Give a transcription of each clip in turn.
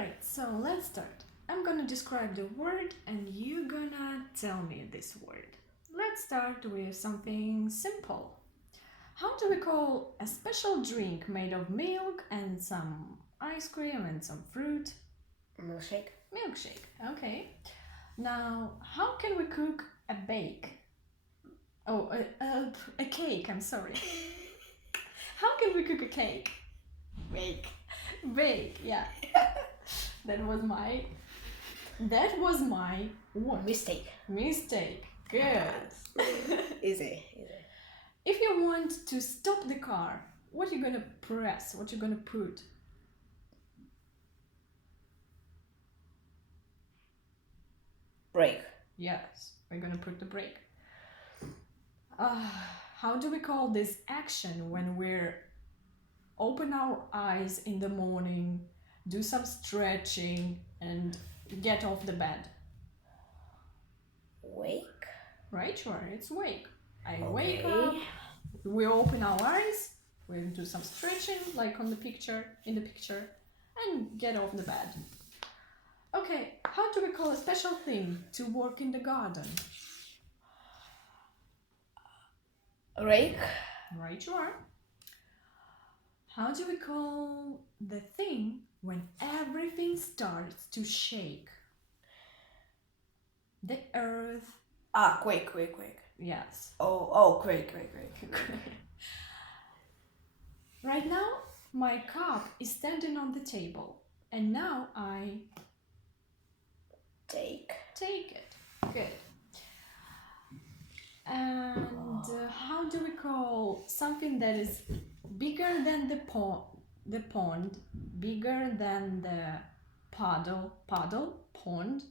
Alright, so let's start. I'm gonna describe the word and you're gonna tell me this word. Let's start with something simple. How do we call a special drink made of milk and some ice cream and some fruit? Milkshake. Milkshake, okay. Now, how can we cook a bake? Oh, a cake, I'm sorry. How can we cook a cake? Bake. Bake, yeah. That was my what? Mistake. Mistake. Good. Easy. If you want to stop the car, what are you gonna press? What you gonna put? Brake. Yes, we're gonna put the brake. How do we call this action when we're open our eyes in the morning, do some stretching, and get off the bed? Wake. Right, sure, it's wake. I Okay. wake up, we open our eyes, we do some stretching, like in the picture, and get off the bed. Okay, how do we call a special thing to work in the garden? Rake. Right, sure. How do we call the thing when everything starts to shake? The earth. Quake. Yes. Quake. Right now, my cup is standing on the table, and now I Take. it. Good. And how do we call something that is bigger than the pond, bigger than the pond?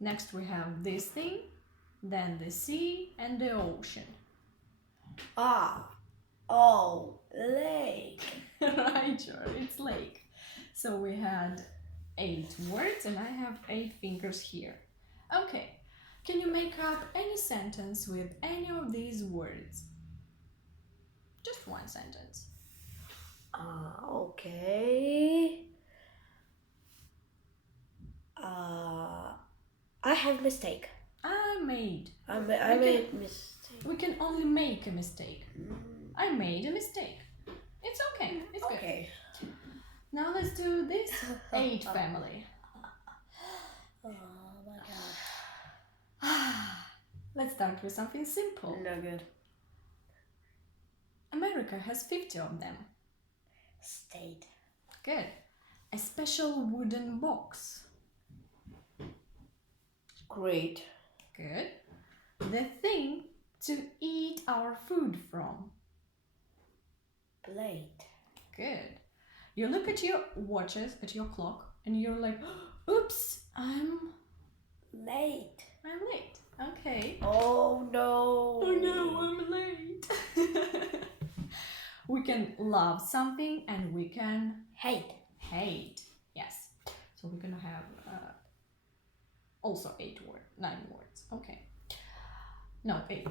Next we have this thing, then the sea and the ocean. Lake. Right, sure, it's lake. So we had 8 words and I have 8 fingers here. Okay, can you make up any sentence with any of these words? Just one sentence. Okay. I have mistake. I made. I made mistake. We can only make a mistake. I made a mistake. It's okay. It's good. Okay. Now let's do this 8 family. Oh my god. Let's start with something simple. No good. America has 50 of them. State. Good. A special wooden box. Great. Good. The thing to eat our food from. Plate. Good. You look at your watches, at your clock, and you're like, oops, I'm Late. late. Okay. Oh no. Oh no, I'm late. We can love something and we can Hate. Yes. So we're gonna have also 9 words. Okay. No, 8.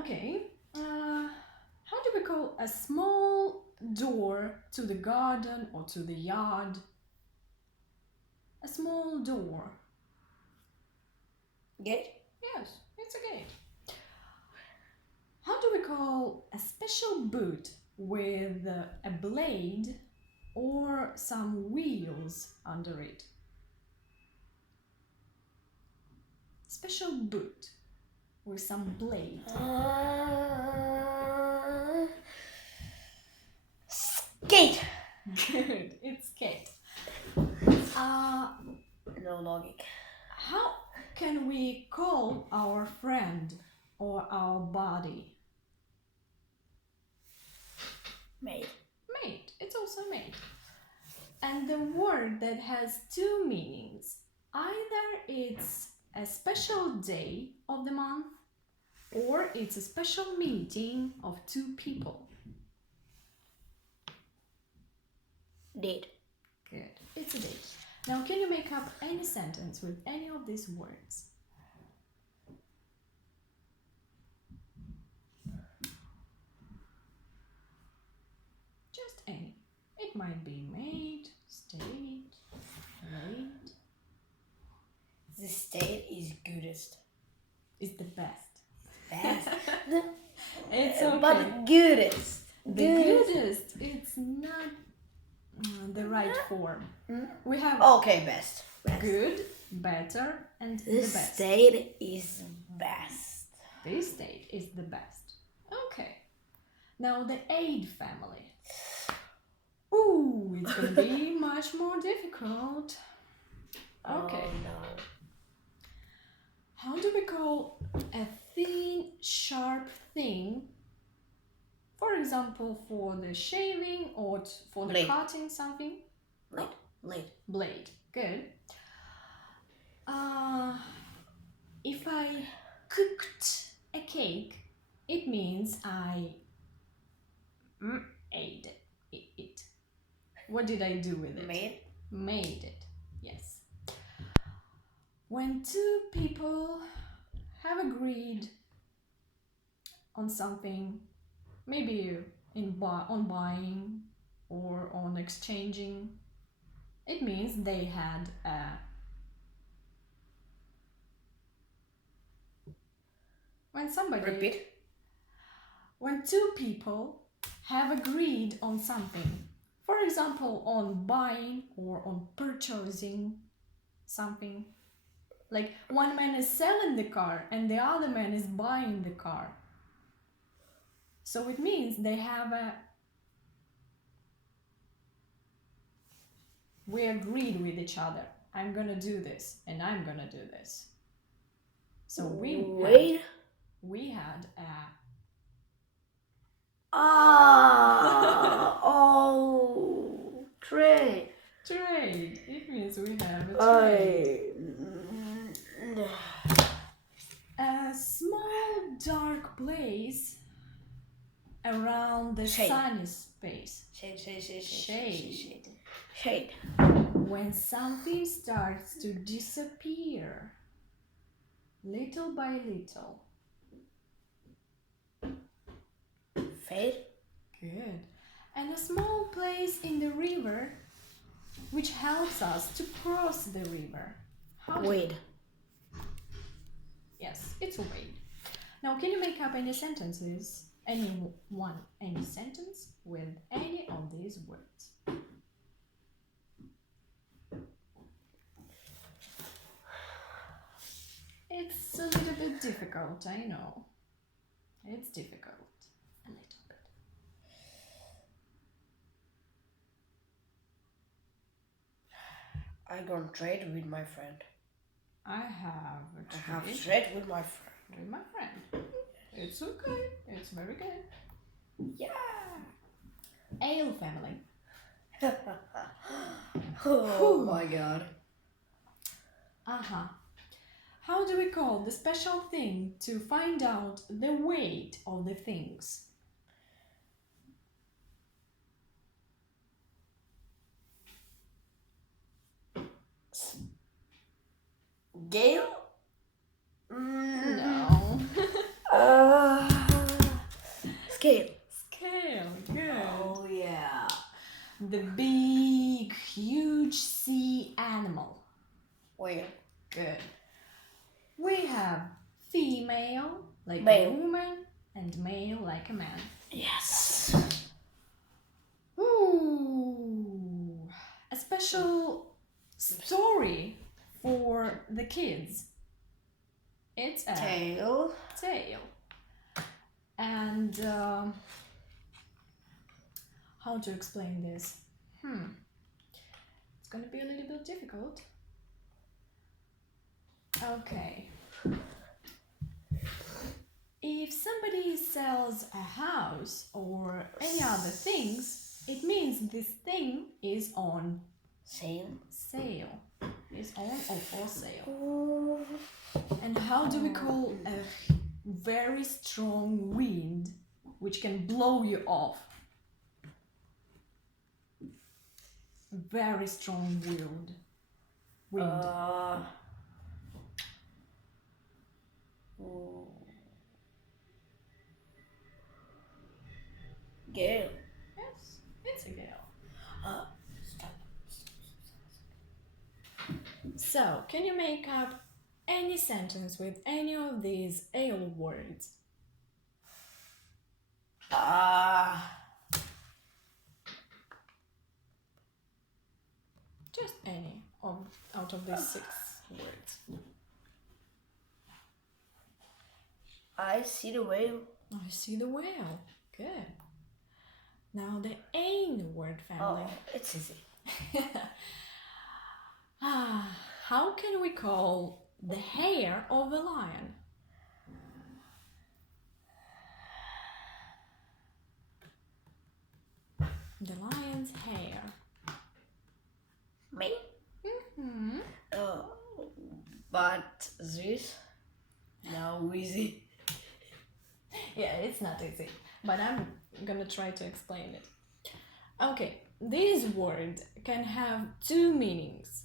Okay. How do we call a small door to the garden or to the yard? A small door. Gate. Yes, it's a gate. How do we call a special boot with a blade or some wheels under it? Special boot with some blade. Skate. Good, it's skate. No logic. How can we call our friend or our body? Made. Mate, it's also mate. And the word that has 2 meanings. Either it's a special day of the month or it's a special meeting of 2 people. Date. Good, it's a date. Now can you make up any sentence with any of these words? Just any. It might be made, stayed, The state is goodest. It's the best. Best. It's okay. But goodest. The goodest, it's not the right form. We have Okay, best. good, better, and The the best. state is best. This state is the best. Okay. Now the aid family. Ooh, it's gonna be much more difficult. Okay. Oh, no. How do we call a thin, sharp thing? For example, for the shaving or for the Blade. cutting something? Blade. Blade. Good. If I cooked a cake, it means I ate it. What did I do with it? Made it. Yes. When two people have agreed on something, maybe on buying or on exchanging, it means they had a... Repeat. When two people have agreed on something, for example, on buying or on purchasing something, like one man is selling the car and the other man is buying the car. So it means they have we agreed with each other. I'm gonna do this and I'm gonna do this. So we had a... Trade. Trade. It means we have a trade. A small dark place around the Shade. sunny space. Shade. When something starts to disappear, little by little. Fade. Good. And a small place in the river which helps us to cross the river. Wade. Yes, it's a wade. Now, can you make up any sentences? Any sentence with any of these words? It's a little bit difficult, I know. It's difficult. A little bit. I gonna trade with my friend. I have trade with my friend. with my friend. It's okay. It's very good. Yeah. Ale family. Oh my god. How do we call the special thing to find out the weight of the things? Gale? No. Scale. Scale. Good. Oh yeah. The big, huge sea animal. Whale. Good. We have female, like Male. a woman, and male, like a man. Yes. Ooh. A special story for the kids. It's a Tail. tail. And how to explain this? It's gonna be a little bit difficult. Okay. If somebody sells a house or any other things, it means this thing is on Sale. sale. Is on or for sale. And how do we call a very strong wind which can blow you off? Very strong wind. Gale. Yes, it's a gale. Stop. So, can you make up any sentence with any of these ale words. Just any out of these 6 words. I see the whale. I see the whale. Good. Now the ain word family. Oh, it's easy. How can we call the hair of a lion? The lion's hair. Me? Mm-hmm. But this? No, easy. Yeah, it's not easy, but I'm gonna try to explain it. Okay, this word can have 2 meanings.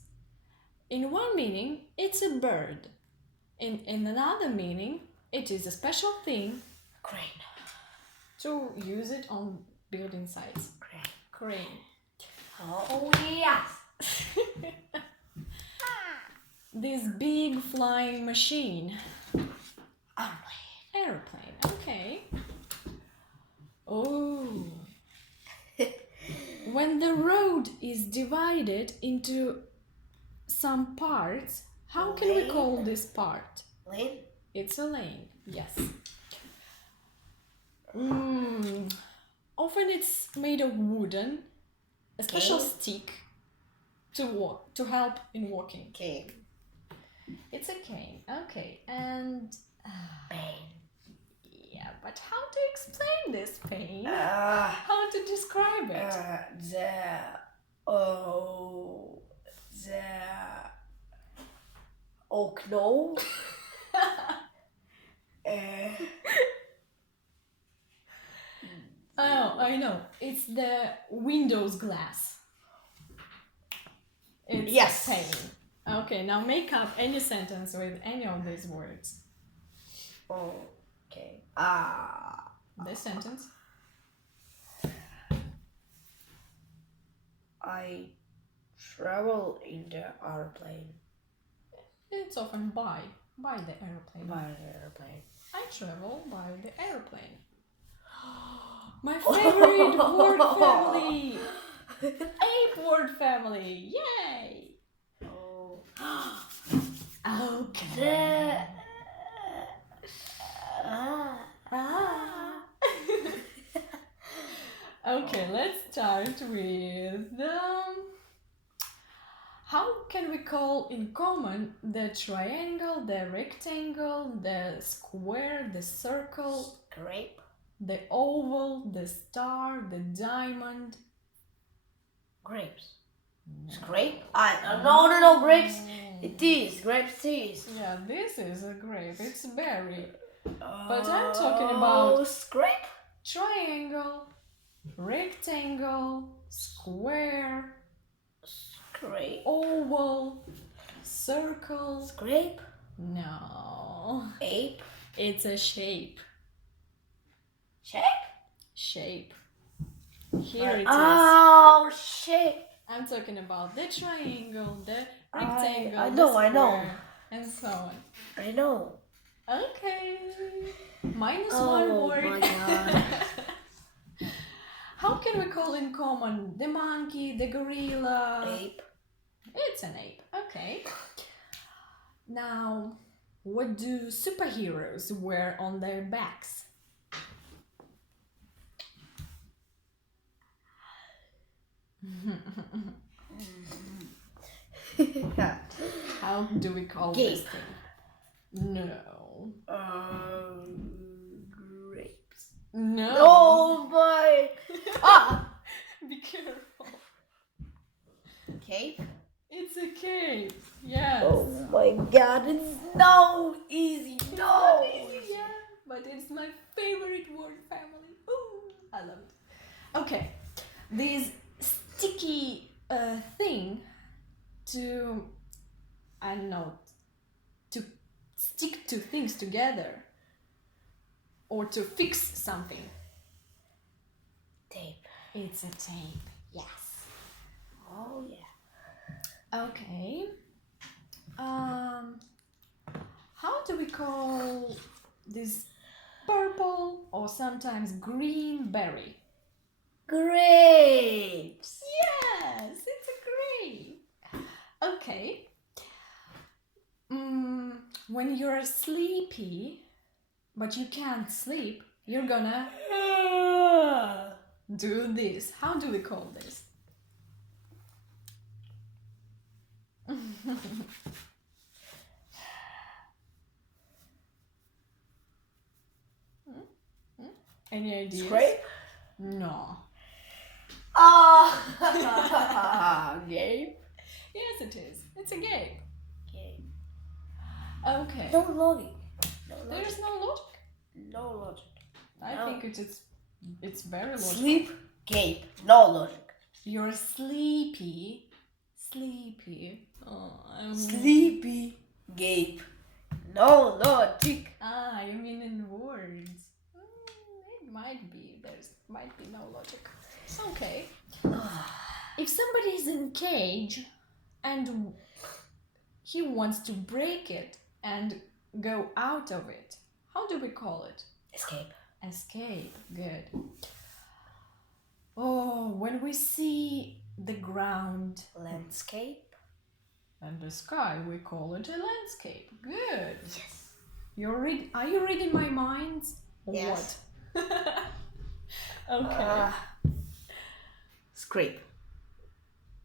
In one meaning, it's a bird. In another meaning, it is a special thing. Crane. To use it on building sites. Crane. Oh, yes. This big flying machine. Airplane. Airplane, okay. Oh. When the road is divided into some parts, how can we call this part? Lane? It's a lane, yes. Often it's made of wooden, a special stick to help in walking. Cane. It's a cane, okay. And Pain. yeah, but how to explain this pain? Uh, How to describe it? Oak no. Oh, I know. It's the Windows glass. It's Yes. pain. Okay, now make up any sentence with any of these words. Okay. This sentence. I travel in the airplane. It's often by the airplane. By the airplane. I travel by the airplane. My favorite word family! Ape word family! Yay! Okay. Okay, let's start with how can we call in common the triangle, the rectangle, the square, the circle, Grape. the oval, the star, the diamond? Grapes. Grape? No, grapes. It is. Grapes is. Yeah, this is a grape. It's berry. But I'm talking about grape. triangle, rectangle, square, Grape. oval, circle. Grape. No, Ape. it's a shape. Shape. Shape. Here it is. Oh, shape. I'm talking about the triangle, the rectangle, I the know, square, I know. and so on. I know. Okay. -1 Oh word. my god. How can we call in common the monkey, the gorilla? Ape. It's an ape. Okay. Now, what do superheroes wear on their backs? How do we call this Cape. thing? No. Grapes. No. Oh my. Be careful. Cape. It's a cape. Yes. Oh my god, it's no easy. It's No. not easy, yeah, but it's my favorite word family. Ooh, I love it. Okay, this sticky thing to, I don't know, to stick two things together or to fix something. Tape. It's a tape. Yes. Oh yeah. Okay. How do we call this purple or sometimes green berry? Grapes. Yes, it's a grape. Okay. When you're sleepy, but you can't sleep, you're gonna do this. How do we call this? Any ideas? Scrape. No. Gape. Yes, it is. It's a game. Gape. Okay. No logic. No There's logic. no logic. No logic. I No. think it's very logical. Sleep. Gape. No logic. You're sleepy. Sleepy. Oh, Sleepy. Gape. No logic. Ah, you mean in words? It might be. Might be no logic. Okay. If somebody is in cage and he wants to break it and go out of it, how do we call it? Escape. Escape. Good. Oh, when we see the ground Landscape. and the sky, we call it a landscape. Good. Yes. Are you reading my mind? Or Yes. what? Okay. Scrape.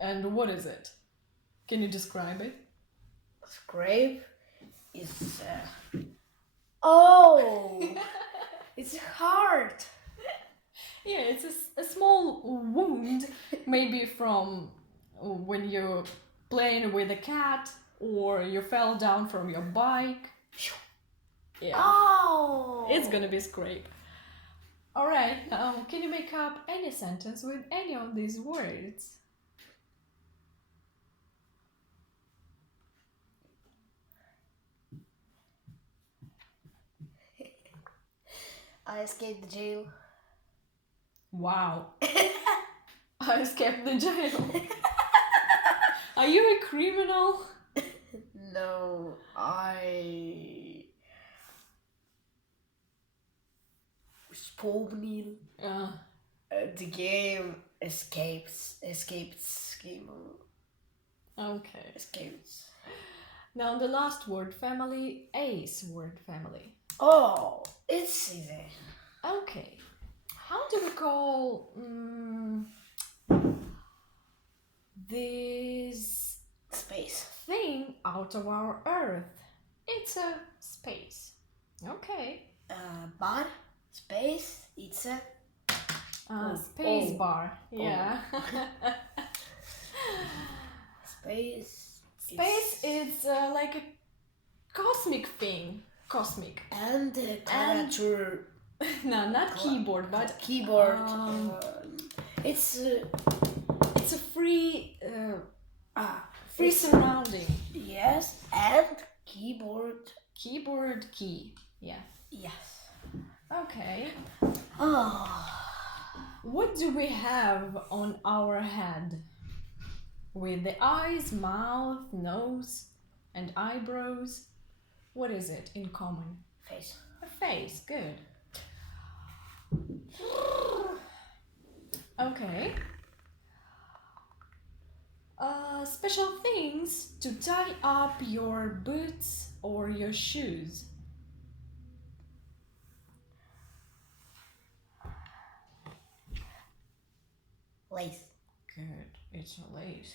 And what is it? Can you describe it? Scrape is. Oh! It's hard. Yeah, it's a small wound, maybe from when you're playing with a cat or you fell down from your bike. Yeah, Oh! it's gonna be scrape. Alright, now can you make up any sentence with any of these words? I escaped the jail. Wow. I escaped the jail. Are you a criminal? No, I wspomniał. The game escapes. Okay. Escapes. Now the last word family, ace word family. Oh, it's easy. Okay. How do we call this Space. thing out of our Earth? It's a space. Okay. Bar. Space. It's a. Space bar. Yeah. Space. Space is like a cosmic thing. Cosmic. And character. No, not keyboard, but Keyboard. It's it's a free free it's- surrounding. yes, and keyboard. Keyboard key. Yeah. Yes. Okay. Oh. What do we have on our head? With the eyes, mouth, nose, and eyebrows. What is it in common? Face. A face. Good. Okay. Special things to tie up your boots or your shoes. Lace. Good. It's a lace.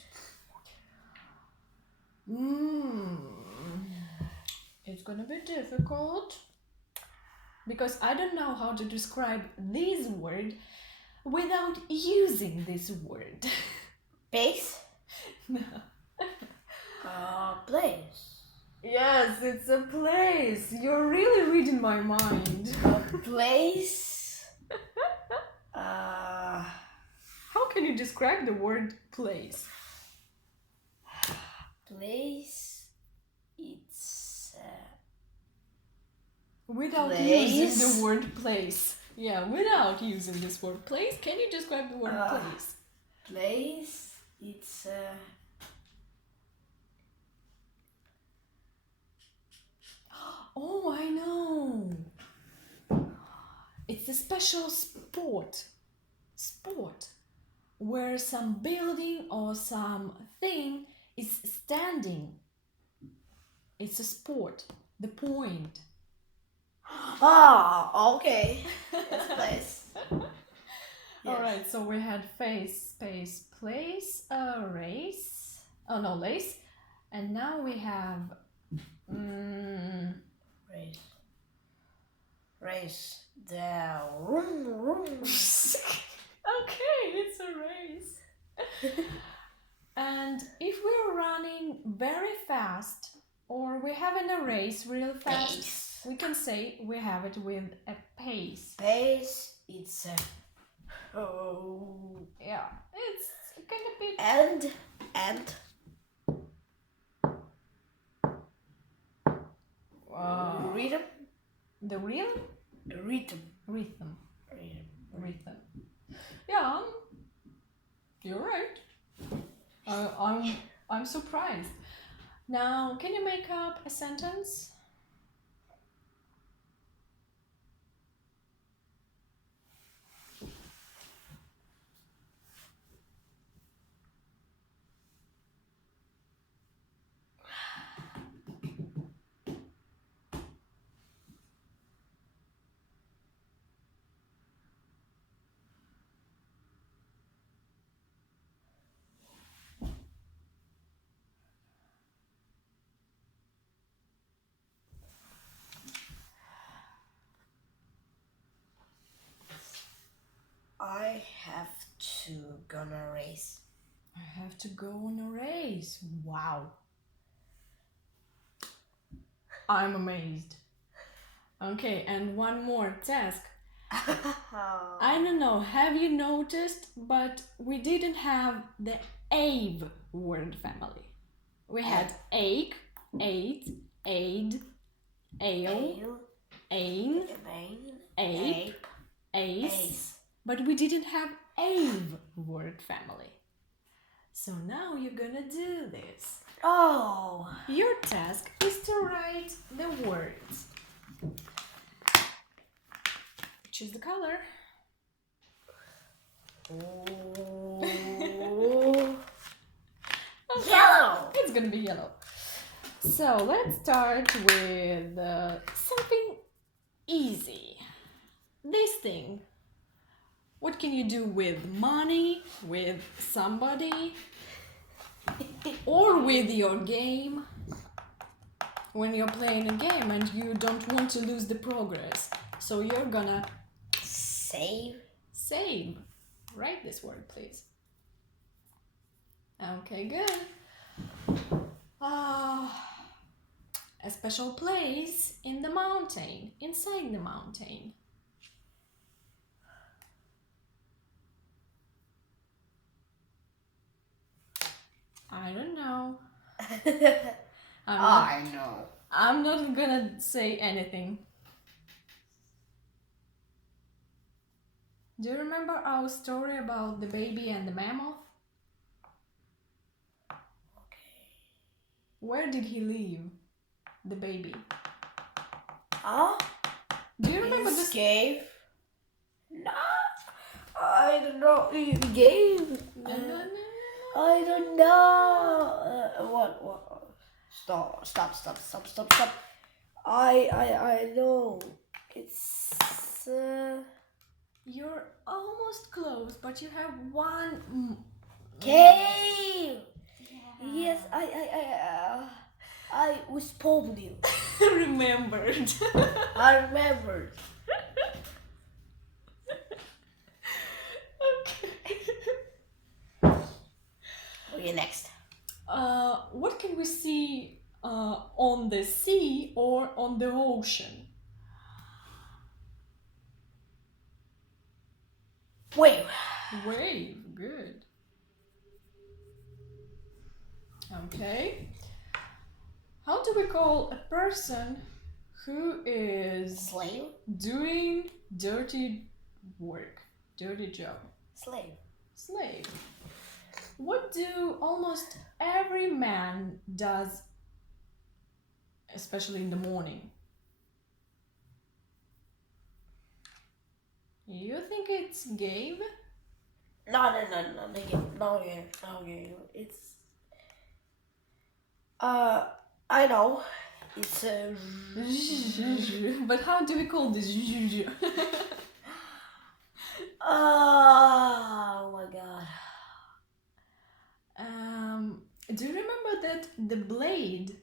It's gonna be difficult because I don't know how to describe this word without using this word. Base. No. Place. Yes, it's a place. You're really reading my mind. Place. How can you describe the word place? Place. It's. Without Place. using the word place. Yeah, without using this word place, can you describe the word place? Place. It's. special spot where some building or something is standing. It's a sport. The point. Ah, okay. It's place. All right, so we had face, space, place, race. Oh no, lace. And now we have Race. Race. The room. okay, it's a race. And if we're running very fast or we're having a race real fast, Pace. we can say we have it with a pace. Pace. It's a. Oh. Yeah, it's kind of bit. And. Rhythm. The rhythm. Rhythm. Yeah, you're right. I'm surprised. Now, can you make up a sentence? I have to go on a race. I have to go on a race. Wow. I'm amazed. Okay, and one more task. I don't know, have you noticed, but we didn't have the ave word family. We had ache, ate, aid, ale, ain, ape, ace, but we didn't have ave word family. So now you're gonna do this. Oh. Your task is to write the words. Choose the color. Oh. Yellow. It's gonna be yellow. So let's start with something easy. This thing. What can you do with money, with somebody, or with your game? When you're playing a game and you don't want to lose the progress, so you're gonna Save. Write this word, please. Okay, good. A special place in the mountain, inside the mountain. I don't know. I know. I'm not gonna say anything. Do you remember our story about the baby and the mammoth? Okay. Where did he live? The baby. Huh? Do you remember this? Cave? No. I don't know. The game. No. I don't know. What? Stop. I know. It's. You're almost close, but you have one. Cave. Yeah. Yes, I was probably. Remembered. I remembered. Okay. Okay, next. What can we see on the sea or on the ocean? Wave. Wave, good. Okay. How do we call a person who is Slave. doing dirty work, dirty job? Slave. Slave. What do almost every man does, especially in the morning? You think it's Gabe? No. It's I know. It's But how do we call this? oh my god. Do you remember that the blade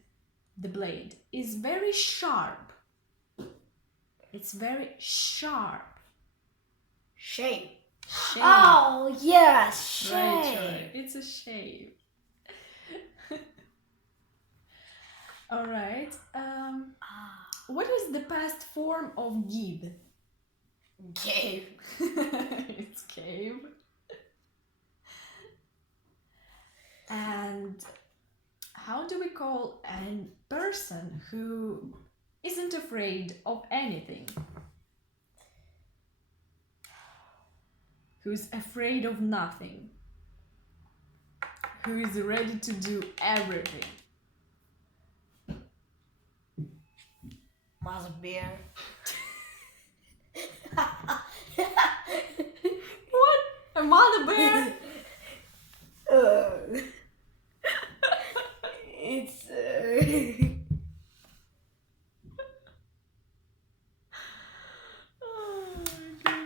is very sharp? It's very sharp. Shave. Shave. Oh yes, shave. Right. It's a shave. All right. What is the past form of give? Gave. It's gave. And how do we call a person who isn't afraid of anything? Who's afraid of nothing? Who is ready to do everything? Mother bear. What? A mother bear? It's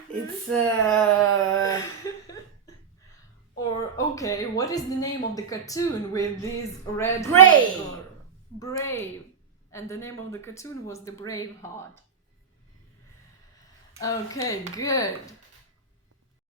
it's Or okay, what is the name of the cartoon with this red Brave. girl? Brave. And the name of the cartoon was The Brave Heart. Okay, good.